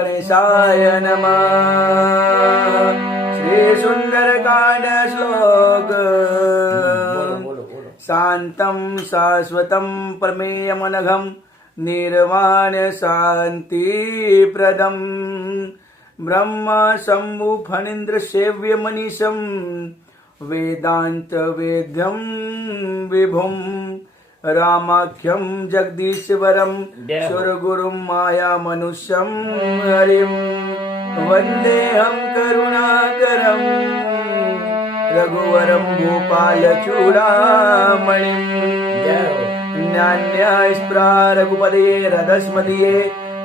गणेशाय नमः। श्री सुंदरकांड श्लोक। शांतं शाश्वतं प्रमेयमनघं निर्वाण शांतिप्रदं ब्रह्म शंभु फणीन्द्र सेव्य मनीषं वेदांत वेद्यं विभुं रामाख्यं जगदीश्वरं सुरगुरुं माया मनुष्यं हरिं वन्देऽहं करुणाकरं रघुवरं गोपालचूडामणिं। ज्ञान्यास्पृहा रघुपदये रदस्मदीये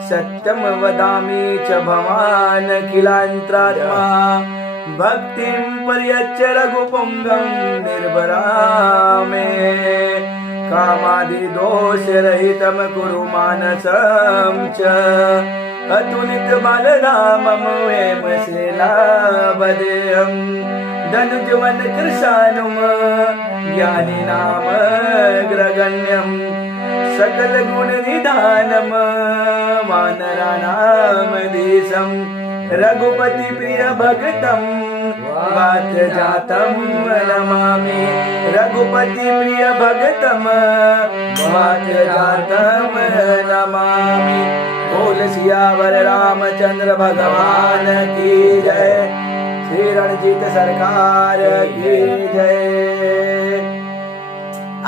सत्यं वदामि च भवान् अखिलान्तरात्मा भक्तिं पर्यच्य रघुपुङ्गं निर्भरामे कामादिदोषरहितं कुरु मानसं च अतुलितबलधामं हेमशिलाभदेहं धनुजवन कृशानुं ज्ञानिनामग्रगण्यं सकलगुणनिधानं वानराणामधीशं रघुपति प्रिय भक्तं वातजातं नमामि रघुपति प्रिय भक्तं वातजातं नमामि। बोल सियावर रामचंद्र भगवान की जय। श्री रणजीत सरकार की जय।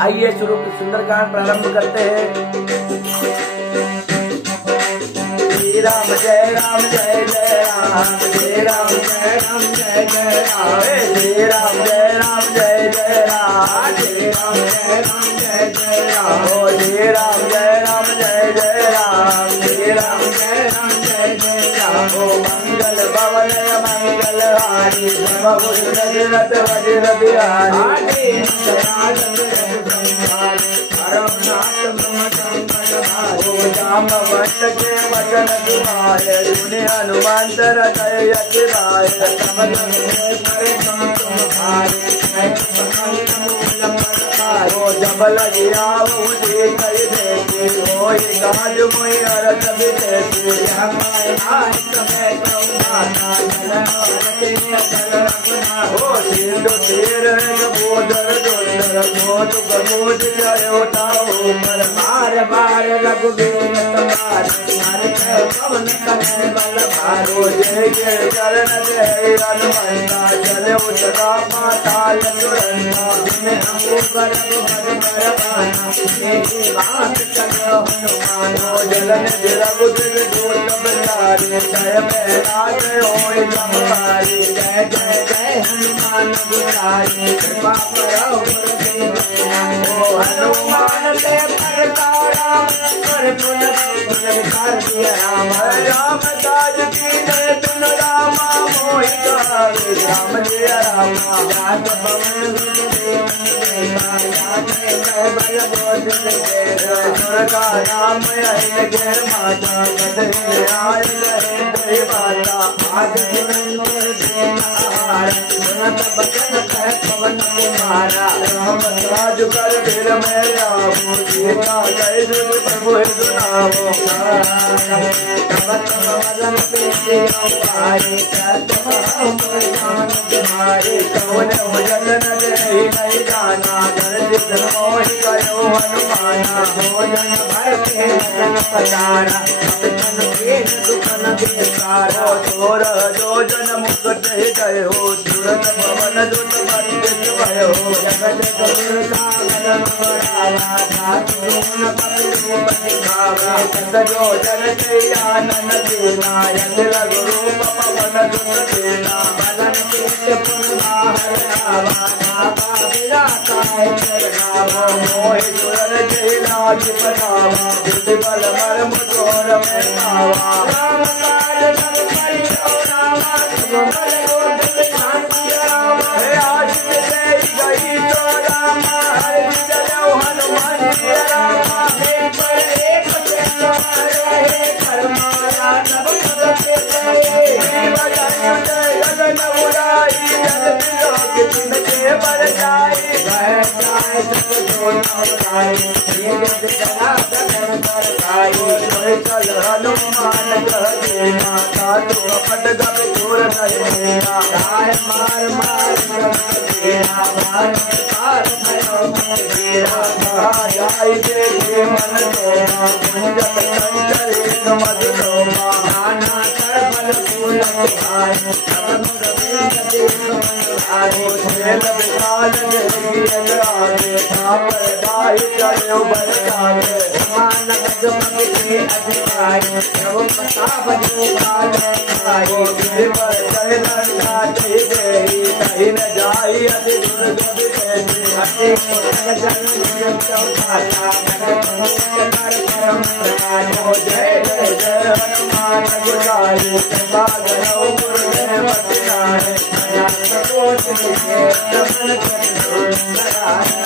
आइए शुरू सुंदरकांड प्रारंभ करते हैं। श्री राम जय राम जय जय राम, श्री राम जय राम जय जय राम, श्री राम जय राम जय जय राम, श्री राम जय राम जय जय राम, श्री राम जय राम जय जय राम, श्री राम जय राम जय जय राम। मंगल भवन मंगल हारी दशरथ वज्र बिहारी जाम्बवंत के वचन तुम्हारे सुने हनुमंत हृदय यति राय जब लगिया मुझे कई देते कोई काज मुई अरत बितेते हो सिंधु तीर बोधर जोधर मोद प्रमोद अयोताओ पर बार बार रघुबीर तुम्हार पवन कने बल भारो जय जय चरण जय हनुमंता चले उतरा पाताल तुरंता जिन्हें अंगूर बात चलो हनुमानो जलन रघुबीर दूत बचारे जय मेरा जय होय जमवारी जय जय जय हनुमान गुरारी कृपा करो हनुमान ते परतारा कर पुन कर दिया राम राम काज की जय तुन रामा मोहि गावे राम जय राम जात पवन बल बोध का राम अहिल के माता कदले आय गए माता आज बचन कह पवन कुमारा राम राज कर फिर मैं रामो सीता जय जुग प्रभु नामो तुम्हारे कौन भजन नहीं नहीं जाना गर्जित मोहि गयो हनुमाना भोजन भर के जन पधारा तन के दुखन विस्तारो तोर जो जन मुकुट हृदय हो तुरंत भवन दुत पंडित भयो जगत गुरु सागर मरावा ठाकुर पति भावा सजो जन आनंद देना यद रघुरूप पवन दुत देना बलन तीर्थ पुरवाहर नावा नावा विराताय चरनावा मोहि दुरन जयलाज पनावा बुद्धि बल मर्म घोर में पावा राम काज सब करियो रामा सब बल गोद शांति राम हे आशिष जय गई तो रामा हरि चलो हनुमान जी रामा एक पर एक रहे कर्माया सब जगत जय गगन उड़ाई जगत लोक तिनके पर जाई भय जाय सब दोनों राय ये जग चला गगन पर खाई कोई चल हनुमान कह दे ना साधु कपट गप चोर नरेना गाय मार मार तेरा बार पार भयो तेरा जाय जे मन तोमा गुंजत कंचर एक मद तोमा नाना करबल फूल भाई सब रविंद देख मन भाई खेल विशाल जगियल आगे थापर भाई चलो बरसात मान गजमग के अधिकारी प्रभु प्रताप जो काल आई गिर पर चल लंका दे गई कहीं न जाई अति दुर्ग विदेशी अति जन जन चौपाता कर परम राजो जय जय जय हनुमान गुसाई बागरो गुरुदेव बतिनाए अनंत कोट के नमन Ram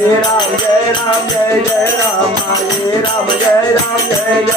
Jai Ram, Jai Ram, Jai Ram, Jai Ram, Jai Ram, Jai Ram.